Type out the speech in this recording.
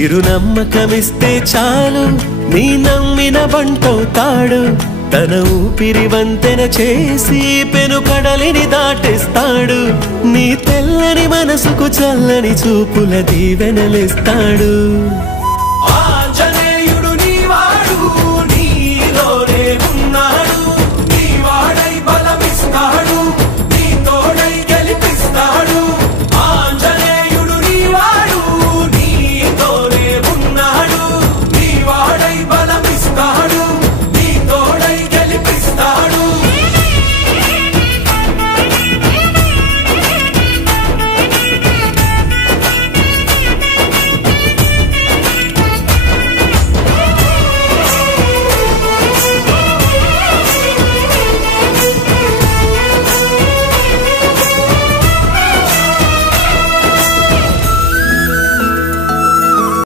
చిరు నమ్మకమిస్తే చాలు నీ నమ్మిన బంటవుతాడు తన ఊపిరి వంతెన చేసి పెను కడలిని దాటేస్తాడు నీ తెల్లని మనసుకు చల్లని చూపుల దీవెనలిస్తాడు